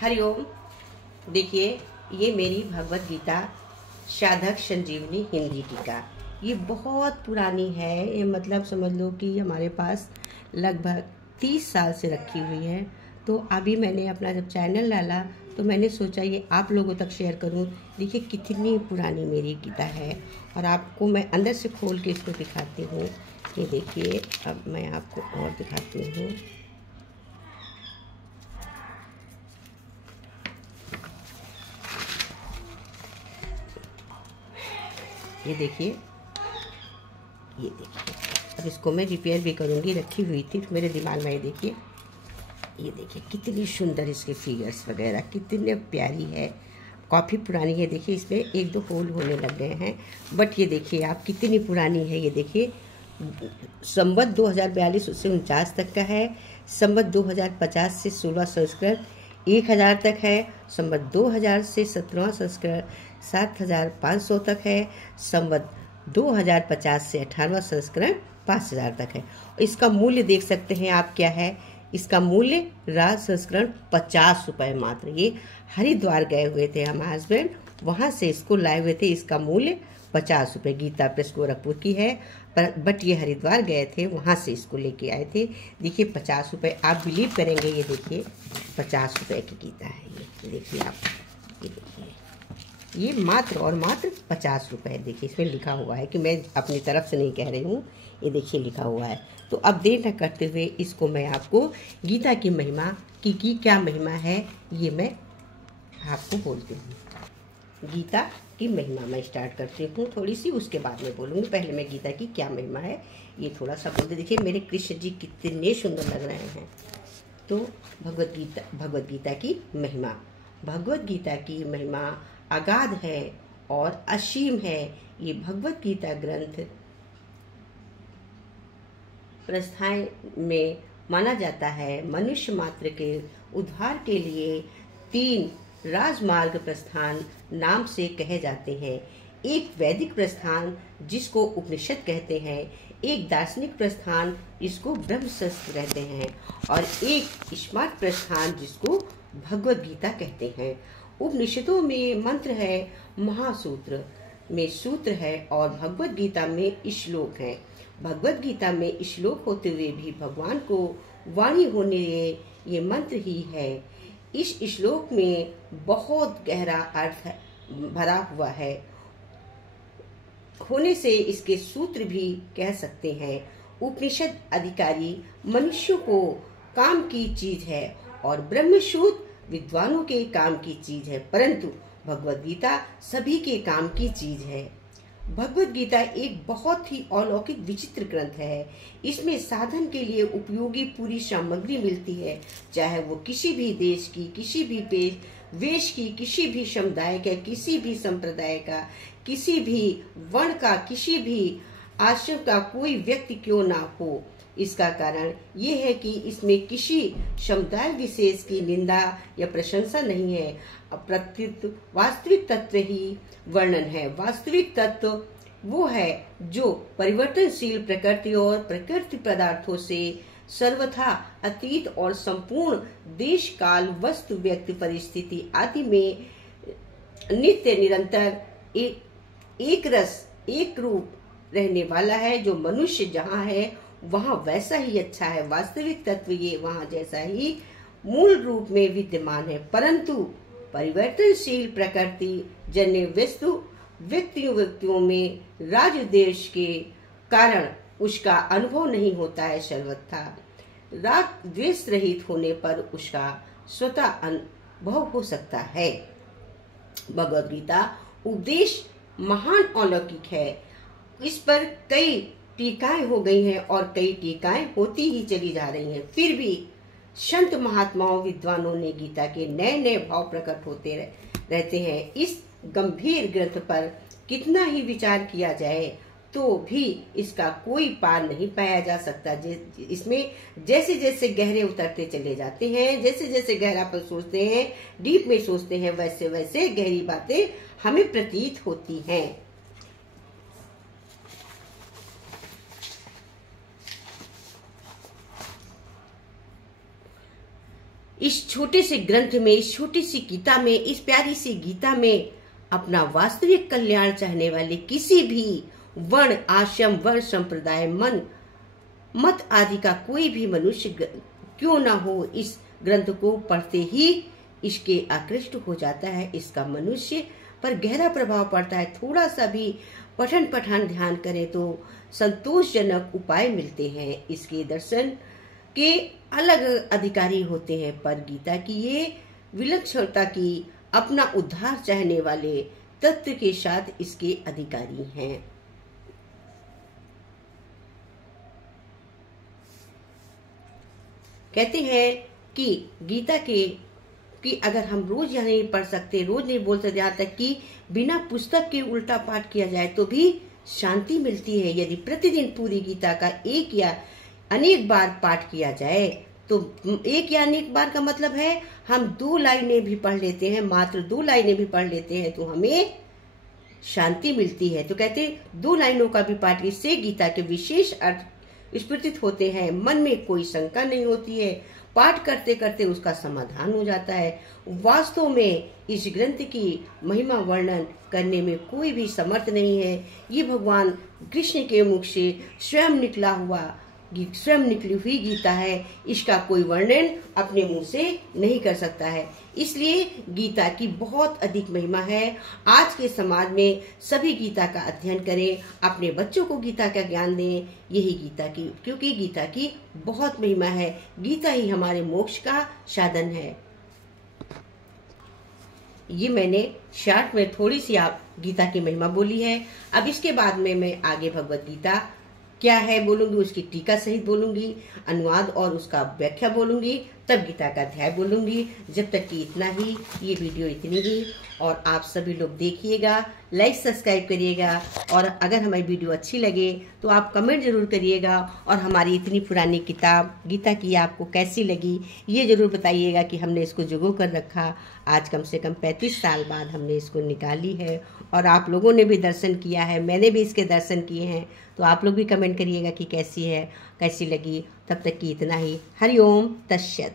हरिओम। देखिए, ये मेरी भगवत गीता साधक संजीवनी हिंदी टीका। ये बहुत पुरानी है। ये मतलब समझ लो कि हमारे पास लगभग 30 साल से रखी हुई है। तो अभी मैंने अपना जब चैनल डाला तो मैंने सोचा ये आप लोगों तक शेयर करूं। देखिए कितनी पुरानी मेरी गीता है, और आपको मैं अंदर से खोल के इसको दिखाती हूँ। ये देखिए, अब मैं आपको और दिखाती हूँ। ये देखिए, अब इसको मैं रिपेयर भी करूँगी। रखी हुई थी मेरे दिमाग में। ये देखिए कितनी सुंदर इसके फिगर्स वगैरह, कितने प्यारी है। काफ़ी पुरानी है। देखिए इसमें एक दो होल होने लग गए हैं, बट ये देखिए आप कितनी पुरानी है। ये देखिए संवत 2042 से 49 तक का है। संवत 2050 से 16 संस्करण 1000 तक है। संवत 2000 से 17वां संस्करण 7500 तक है। संवत 2050 से 18वां संस्करण 5000 तक है। इसका मूल्य देख सकते हैं आप क्या है। इसका मूल्य राज संस्करण 50 रुपये मात्र। ये हरिद्वार गए हुए थे हमारे हस्बैंड, वहाँ से इसको लाए हुए थे। इसका मूल्य 50 रुपये। गीता प्रेस गोरखपुर की है, बट ये हरिद्वार गए थे, वहाँ से इसको लेके आए थे। देखिए 50 रुपये, आप बिलीव करेंगे। ये देखिए 50 रुपये की गीता है। ये देखिए आप, ये देखिए ये मात्र और मात्र 50 रुपये। देखिए इसमें लिखा हुआ है कि मैं अपनी तरफ से नहीं कह रही हूँ, ये देखिए लिखा हुआ है। तो अब देर न करते हुए इसको मैं आपको गीता की महिमा की क्या महिमा है ये मैं आपको बोलती हूँ। गीता की महिमा मैं स्टार्ट करती हूँ थोड़ी सी, उसके बाद में बोलूँगी। पहले मैं गीता की क्या महिमा है ये थोड़ा सा बोलते। देखिए मेरे कृष्ण जी कितने सुंदर लग रहे हैं। तो भगवत गीता की महिमा। भगवत गीता की महिमा अगाध है और असीम है। ये भगवत गीता ग्रंथ प्रस्थान में माना जाता है। मनुष्य मात्र के उद्धार के लिए 3 राजमार्ग प्रस्थान नाम से कहे जाते हैं। एक वैदिक प्रस्थान जिसको उपनिषद कहते हैं, एक दार्शनिक प्रस्थान जिसको ब्रह्मशास्त्र कहते हैं, और एक स्मार्ट प्रस्थान जिसको भगवत गीता कहते हैं। उपनिषदों में मंत्र है, महासूत्र में सूत्र है, और भगवत गीता में श्लोक है। भगवत गीता में श्लोक होते हुए भी भगवान को वाणी होने ये मंत्र ही है। इस श्लोक में बहुत गहरा अर्थ भरा हुआ है होने से इसके सूत्र भी कह सकते हैं। उपनिषद अधिकारी मनुष्यों को काम की चीज है और ब्रह्मसूत्र विद्वानों के काम की चीज है, परंतु भगवत गीता सभी के काम की चीज है। भगवत गीता एक बहुत ही अलौकिक विचित्र ग्रंथ है। इसमें साधन के लिए उपयोगी पूरी सामग्री मिलती है, चाहे वो किसी भी देश की, किसी भी वेश की, किसी भी समुदाय का, किसी भी संप्रदाय का, किसी भी वर्ण का, किसी भी आश्रम का कोई व्यक्ति क्यों ना हो। इसका कारण ये है कि इसमें किसी समुदाय विशेष की निंदा या प्रशंसा नहीं है, प्रत्युत वास्तविक तत्व ही वर्णन है। वास्तविक तत्व वो है जो परिवर्तनशील प्रकृति और प्रकृति पदार्थों से सर्वथा अतीत और संपूर्ण देश काल वस्तु व्यक्ति परिस्थिति आदि में नित्य निरंतर एक रस एक रूप रहने वाला है। जो मनुष्य जहाँ है वहाँ वैसा ही अच्छा है। वास्तविक तत्व ये वहाँ जैसा ही मूल रूप में विद्यमान है, परंतु परिवर्तनशील प्रकृति जन्य वस्तु व्यक्तियों में राज देश के कारण उसका अनुभव नहीं होता है। सर्वथा राग द्वेष रहित होने पर उसका स्वतः अनुभव हो सकता है। भगवद गीता उपदेश महान अलौकिक है। इस पर कई टीकाएं हो गई हैं और कई टीकाएं होती ही चली जा रही हैं। फिर भी संत महात्माओं विद्वानों ने गीता के नए नए भाव प्रकट होते रहते हैं। इस गंभीर ग्रंथ पर कितना ही विचार किया जाए तो भी इसका कोई पार नहीं पाया जा सकता। इसमें जैसे जैसे गहरे उतरते चले जाते हैं, जैसे जैसे गहरा पर सोचते हैं, डीप में सोचते हैं, वैसे वैसे गहरी बातें हमें प्रतीत होती हैं। इस छोटे से ग्रंथ में, इस छोटी सी गीता में, इस प्यारी सी गीता में अपना वास्तविक कल्याण चाहने वाले किसी भी वर्ण, आश्रम, वर्ण, संप्रदाय, मत आदि का कोई भी मनुष्य क्यों ना हो, इस ग्रंथ को पढ़ते ही इसके आकृष्ट हो जाता है। इसका मनुष्य पर गहरा प्रभाव पड़ता है। थोड़ा सा भी पठन पठान ध्यान करें तो संतोषजनक उपाय मिलते हैं। इसके दर्शन के अलग अधिकारी होते हैं, पर गीता की ये विलक्षणता की अपना उद्धार चाहने वाले तत्व के साथ इसके अधिकारी हैं। कहते हैं कि गीता कि अगर हम रोज यह नहीं पढ़ सकते, रोज नहीं बोल सकते, यहाँ तक कि बिना पुस्तक के उल्टा पाठ किया जाए तो भी शांति मिलती है। यदि प्रतिदिन पूरी गीता का एक या अनेक बार पाठ किया जाए तो एक या अनेक बार का मतलब है हम 2 लाइनें भी पढ़ लेते हैं, मात्र 2 लाइनें भी पढ़ लेते हैं तो हमें शांति मिलती है। तो कहते 2 लाइनों का भी पाठ, इससे गीता के विशेष अर्थ स्फुरित होते हैं, मन में कोई शंका नहीं होती है, पाठ करते करते उसका समाधान हो जाता है। वास्तव में इस ग्रंथ की महिमा वर्णन करने में कोई भी समर्थ नहीं है। ये भगवान कृष्ण के मुख से स्वयं निकली हुई गीता है। इसका कोई वर्णन अपने मुंह से नहीं कर सकता है। इसलिए गीता की बहुत अधिक महिमा है। आज के समाज में सभी गीता का अध्ययन करें, अपने बच्चों को गीता का ज्ञान दें। यही गीता की, क्योंकि गीता की बहुत महिमा है। गीता ही हमारे मोक्ष का साधन है। ये मैंने शॉर्ट में थोड़ी सी आप गीता की महिमा बोली है। अब इसके बाद में मैं आगे भगवत गीता क्या है बोलूंगी, उसकी टीका सहित बोलूंगी, अनुवाद और उसका व्याख्या बोलूंगी, तब गीता का अध्याय बोलूंगी। जब तक कि इतना ही, ये वीडियो इतनी ही। और आप सभी लोग देखिएगा, लाइक सब्सक्राइब करिएगा, और अगर हमारी वीडियो अच्छी लगे तो आप कमेंट जरूर करिएगा। और हमारी इतनी पुरानी किताब गीता की आपको कैसी लगी ये जरूर बताइएगा कि हमने इसको जुगो कर रखा। आज कम से कम 35 साल बाद हमने इसको निकाली है, और आप लोगों ने भी दर्शन किया है, मैंने भी इसके दर्शन किए हैं। तो आप लोग भी कमेंट करिएगा कि कैसी है, कैसी लगी। तब तक कि इतना ही। हरि ओम तत्सत।